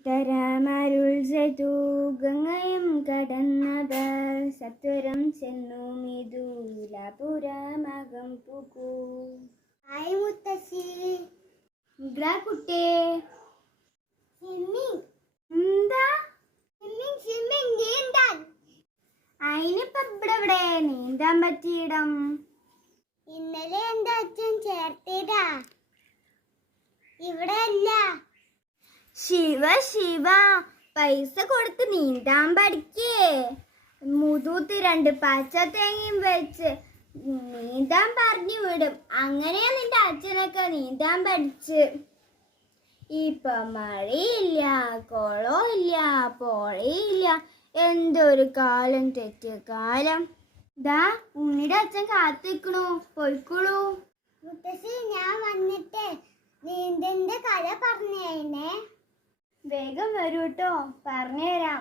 ഉത്തരമരുൾ ചെയ്തു ഗംഗയും കടന്നവർ സത്വരം ചെന്നു മിഥുലപുരമകം പുകൂ. ഹായ് മുത്തശ്ശി. കുട്ടിയെ എന്താ നീന്താൻ. അയിനിപ്പ ഇവിടെ നീന്താൻ പറ്റിയിടം ഇന്നലെ എന്റെ അച്ഛൻ ചേർത്തേടാ, ഇവിടെ അല്ല. ശിവ ശിവ, പൈസ കൊടുത്ത് നീന്താൻ പഠിക്കേ. മുതൂത്ത് 2 പച്ച തേങ്ങയും വെച്ച് നീന്താൻ പറഞ്ഞു വിടും. അങ്ങനെയാ നിന്റെ അച്ഛനൊക്കെ നീന്താൻ പഠിച്ച്. ഇപ്പൊ മഴയില്ല, കുളമില്ല, പുഴയില്ല. എന്തൊരു കാലം തെറ്റിയ കാലം. ദാ ഉണ്ണിയുടെ അച്ഛൻ കാത്തിക്കണു, പോയിക്കോളൂ. മുത്തശ്ശി, ഞാൻ വന്നിട്ട് നീന്തന്റെ കഥ പറഞ്ഞേ. വേഗം വരൂട്ടോ, പറഞ്ഞുതരാം.